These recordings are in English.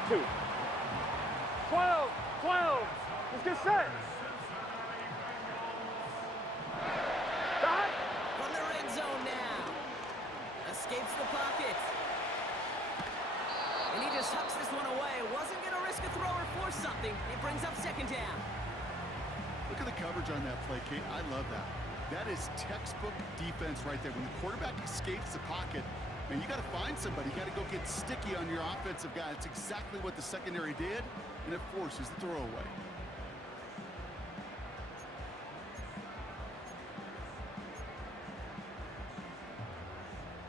on 2. 12, 12. Let's get set. Stop. From the red zone now. Escapes the pocket. And he just hucks this one away. Wasn't going to risk a throw or force something. It brings up second down. Look at the coverage on that play, Kate. I love that. That is textbook defense right there. When the quarterback escapes the pocket, man, you got to find somebody. You got to go get sticky on your offensive guy. It's exactly what the secondary did, and it forces the throw away.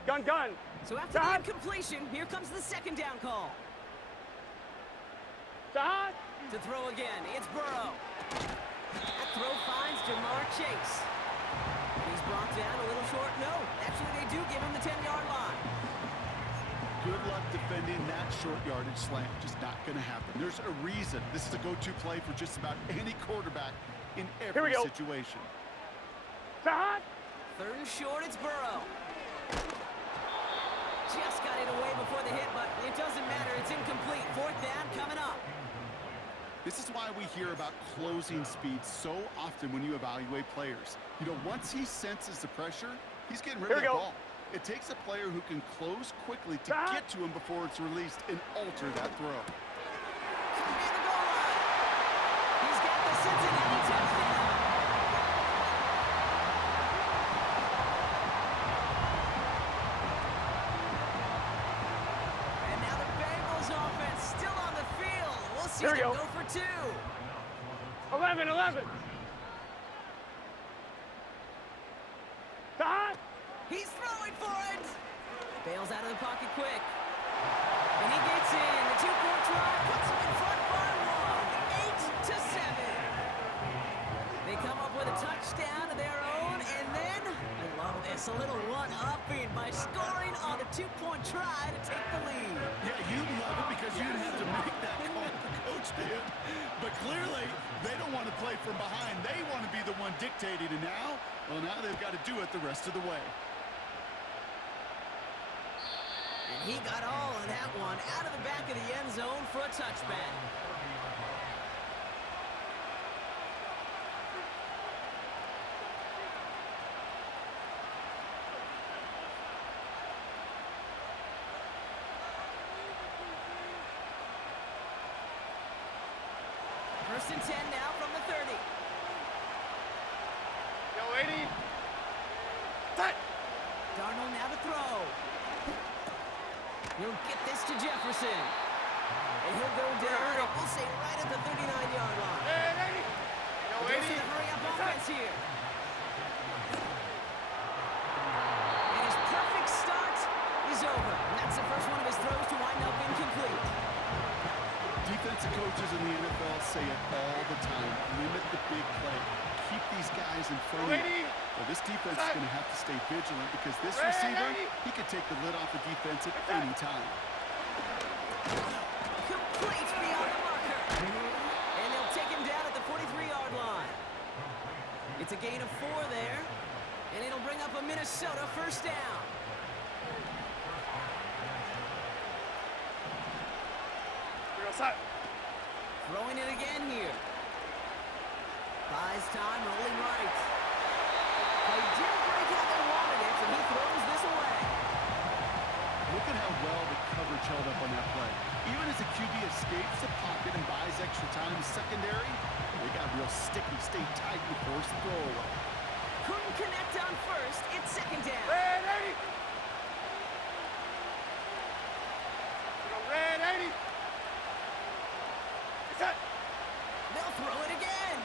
Gun, gun. So after the incompletion, here comes the second down call. Shot. To throw again, it's Burrow. That throw finds Jamar Chase. He's brought down a little short. No, actually they do give him the 10-yard line. Good luck defending that short yardage slant. Just not going to happen. There's a reason. This is a go-to play for just about any quarterback in every situation. Shot. Third and short, it's Burrow. Just got it away before the hit, but it doesn't matter. It's incomplete. Fourth down coming up. This is why we hear about closing speed so often when you evaluate players. You know, once he senses the pressure, he's getting rid of the ball. It takes a player who can close quickly to get to him before it's released and alter that throw. Could be the goal line. He's got the Cincinnati touchdown. And now the Bengals offense still on the field. We'll see them go for 2. 11, 11. Shot. He's throwing for it. Bails out of the pocket quick. And he gets in. The 2-point try puts him in front by 1. 8-7. They come up with a touchdown of their own. And then, I love this, a little one-upping by scoring on the 2-point try to take the lead. Yeah, you love it because you didn't have to make that call. The coach did. But clearly, they don't want to play from behind. They want to be the one dictating. And now, well, now they've got to do it the rest of the way. And he got all of that one out of the back of the end zone for a touchback. First and 10 now from the 30. Yo, 80. Set. Darnold now to throw. He'll get this to Jefferson. And he'll go down, we'll say right at the 39-yard line. Hey, 80. Yo, 80. There's a hurry-up offense here. And his perfect start is over. And that's the first one of his throws to wind up incomplete. Defensive coaches in the NFL say it all the time. Limit the big play. Keep these guys in front of you. Well, this defense is going to have to stay vigilant because this receiver, he could take the lid off the defense at any time. Complete beyond the marker. And they'll take him down at the 43-yard line. It's a gain of 4 there. And it'll bring up a Minnesota first down. Throwing it again here. Buys time, rolling right. They didn't break how they wanted it, and he throws this away. Look at how well the coverage held up on that play. Even as the QB escapes the pocket and buys extra time secondary, they got real sticky, stay tight and force the throw away. Couldn't connect on first. It's second down. Red 80. Red 80. Set. They'll throw it again.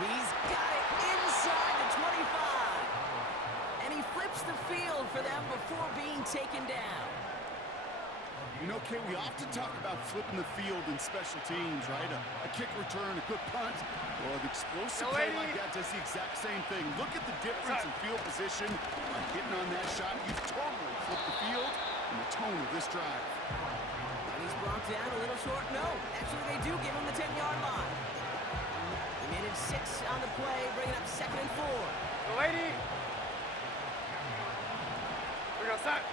He's got it inside the 25. And he flips the field for them before being taken down. You know, Kay, we often talk about flipping the field in special teams, right? A kick return, a good punt. Well, an explosive play like that does the exact same thing. Look at the difference in field position. By hitting on that shot, you've totally flipped the field and the tone of this drive. And he's brought down a little short. No, actually they do give him the 10-yard line. They made him 6 on the play, bringing up second and 4. Go 80. We're going to start.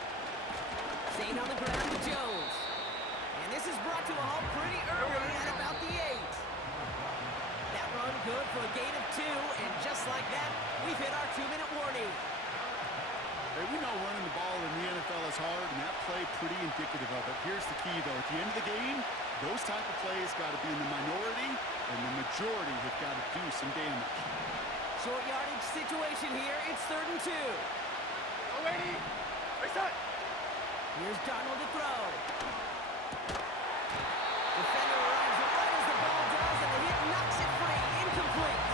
Staying on the ground to Jones. And this is brought to a halt pretty early at about the 8. That run good for a gain of 2, and just like that, we've hit our 2-minute warning. Hey, we know running the ball in the NFL is hard, and that play pretty indicative of it. Here's the key, though. At the end of the game, those type of plays got to be in the minority, and the majority have got to do some damage. Short yardage situation here. It's 3rd and 2. Oh, lady. Race up. Here's Darnold to throw. Defender arrives right as the ball does, and the hit knocks it free. Incomplete.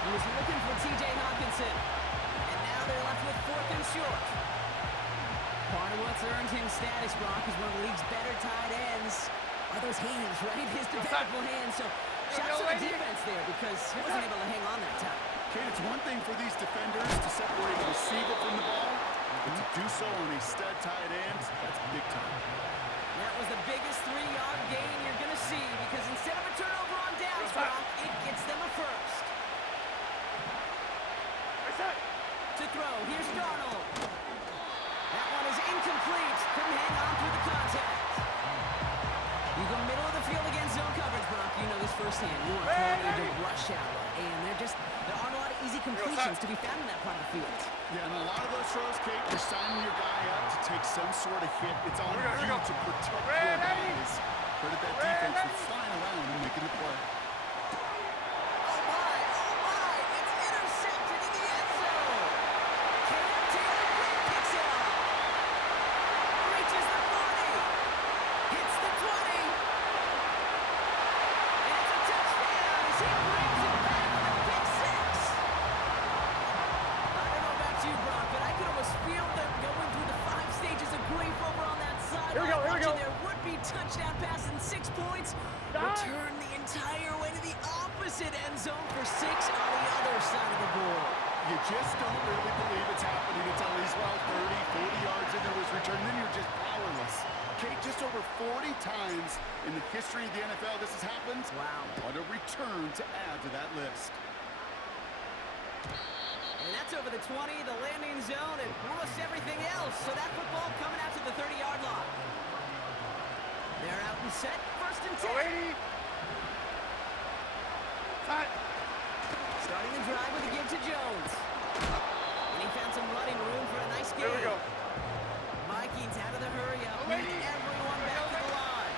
He was looking for T.J. Hawkinson. And now they're left with 4th and short. Part of what's earned him status, Brock, is one of the league's better tight ends. Are those hands, right? His dependable hands. So shots to the defense there because he wasn't able to hang on that time. Okay, it's one thing for these defenders to separate the receiver from the ball, but to do so on a stud tight end, that's big time. That was the biggest 3-yard gain you're going to see because instead of a turnover on downs, Brock, it gets them a first. Race up. To throw, here's Darnold. That one is incomplete. Couldn't hang on through the contact. You go middle of the field against zone coverage, Brock. You know this firsthand. You want to rush out. And there aren't a lot of easy completions to be found in that part of the field. Yeah, and a lot of those throws, Kate, you're signing your guy up to take some sort of hit. It's on you to protect your guys. Credit that defense for flying around and making the play. Oh my, it's intercepted in the end zone. Cam Taylor picks it up. Reaches the 40. Hits the 20. And it's a touchdown as he brings it back for the pick 6. I don't know about you, Brock, but I could almost feel them going through the 5 stages of grief over on that side. Here we go. Their would-be touchdown pass and 6 points. Return the entire way to the opposite end zone for 6 on the other side of the board. You just don't really believe it's happening until he's 30, 40 yards into his return, then you're just powerless. Kate, just over 40 times in the history of the NFL this has happened. Wow. What a return to add to that list. And that's over the 20, the landing zone, and almost everything else. So that football coming out to the 30-yard line. They're out and set. 1st and 10. Oh, lady. Time. Starting the drive with a give to Jones. And he found some running room for a nice game. Here we go. Vikings out of the hurry-up. Oh, lady. Moving everyone back to the line.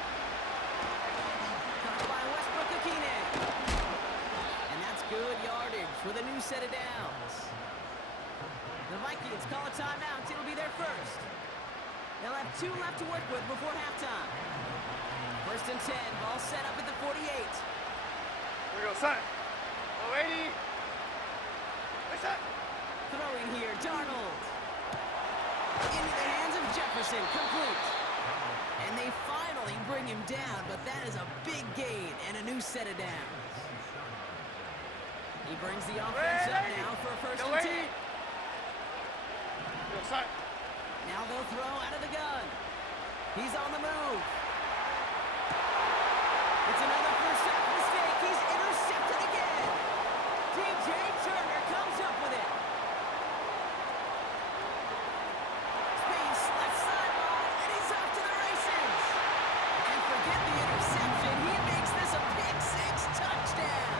Caught by Westbrook-Akine. And that's good yardage with a new set of downs. The Vikings call a timeout. It'll be their first. They'll have 2 left to work with before halftime. 1st and 10. Ball set up at the 48. Here we go, son. Oh, lady. Race up. Throwing here, Darnold. Into the hands of Jefferson, complete. And they finally bring him down, but that is a big gain and a new set of downs. He brings the offense up now for a 1st and 10. Yo, son. Now they'll throw out of the gun. He's on the move. It's another first half mistake. He's intercepted again. T.J. Turner comes up with it. Space, left sideline, and he's off to the races. And forget the interception. He makes this a pick 6 touchdown.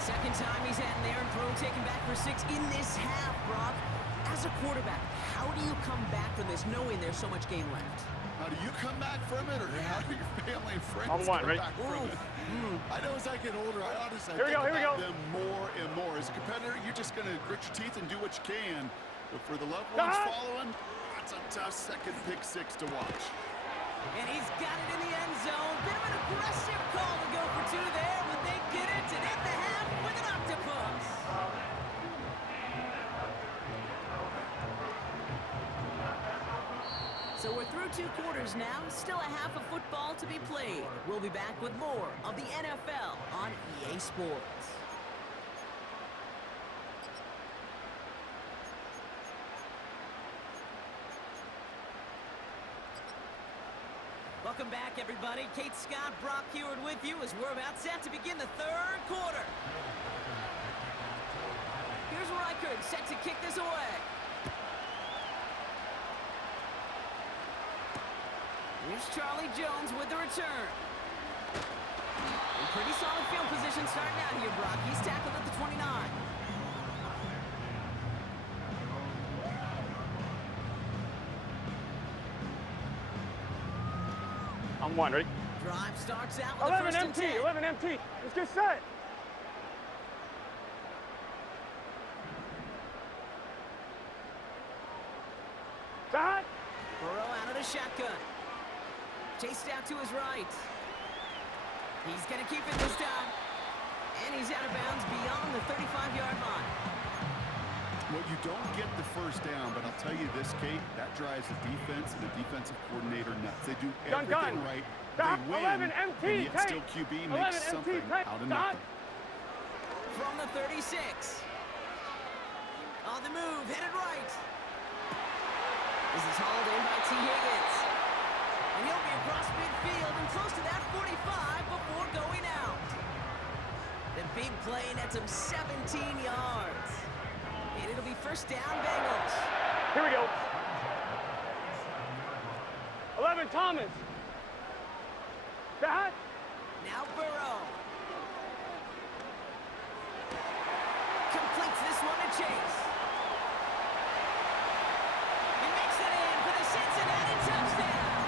Second time he's had an errant throw taken back for 6 in this half, Brock. As a quarterback, how do you come back from this knowing there's so much game left? How do you come back from it, or how do your family and friends On one, come right? back from it? I know as I get older, I honestly Here we think go. about them more and more. As a competitor, you're just going to grit your teeth and do what you can. But for the loved ones following, that's a tough second pick 6 to watch. And he's got it in the end zone. Bit of an aggressive call to go for 2 there, but they get it and end the half with an octopus. So we're through 2 quarters now. Still a half of football to be played. We'll be back with more of the NFL on EA Sports. Welcome back, everybody. Kate Scott, Brock Heward with you as we're about set to begin the 3rd quarter. Here's Reichard set to kick this away. Here's Charlie Jones with the return. In pretty solid field position starting out here, Brock. He's tackled at the 29. On one, ready? Drive starts out with 11 the first and 10. 11 MT. Let's get set. Set. Burrow out of the shotgun. Chased out to his right. He's going to keep it this time. And he's out of bounds beyond the 35-yard line. Well, you don't get the first down, but I'll tell you this, Kate, that drives the defense and the defensive coordinator nuts. They do everything right. They win, 11 MT, and yet still QB makes something out of nothing. From the 36. On the move, headed right. This is hauled in by T. Higgins. And he'll be across midfield and close to that 45 before going out. The big play nets him 17 yards. And it'll be first down, Bengals. Here we go. 11 Thomas. That. Now Burrow. Completes this one to Chase. He makes it in for the Cincinnati touchdown.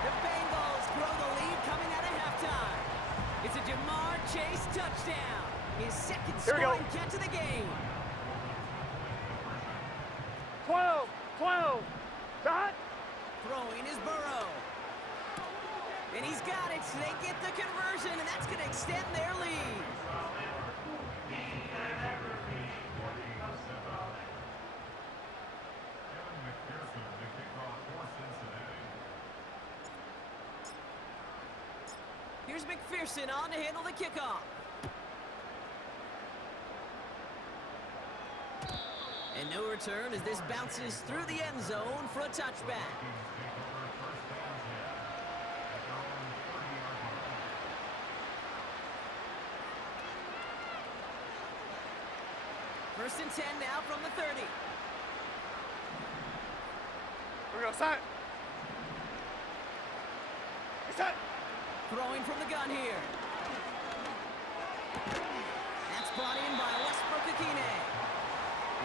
The Bengals grow the lead coming out of halftime. It's a Jamar Chase touchdown. His second scoring catch of the game. 12. That. Throwing is Burrow. And he's got it. So they get the conversion, and that's going to extend their lead. Here's McPherson on to handle the kickoff. And no return as this bounces through the end zone for a touchback. First and 10 now from the 30. Here we go, set. Set. Throwing from the gun here. That's brought in by Westbrook-Akine.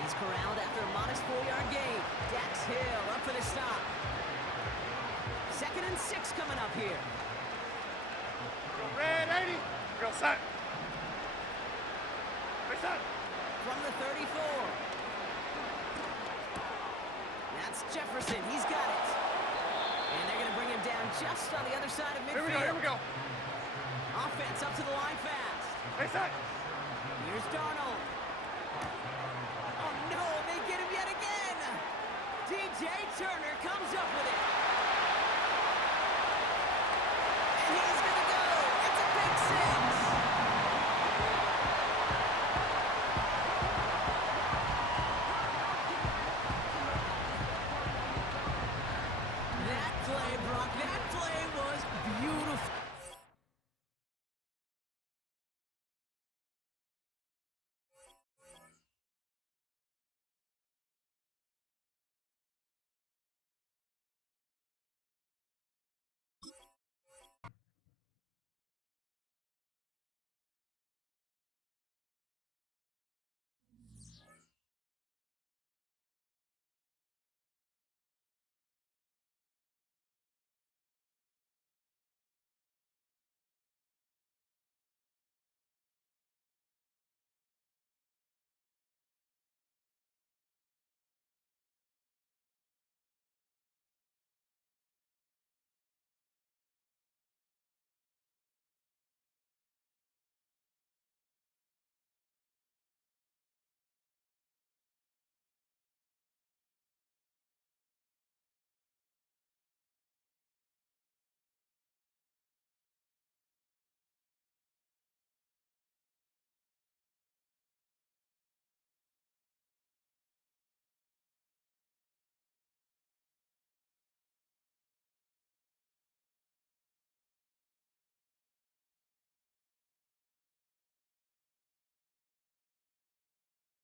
He's corralled after a modest 4-yard gain. Dax Hill up for the stop. 2nd and 6 coming up here. Red 80. Go set. Set. From the 34. That's Jefferson. He's got it. And they're going to bring him down just on the other side of midfield. Here we go. Offense up to the line fast. Hey, set. Here's Darnold.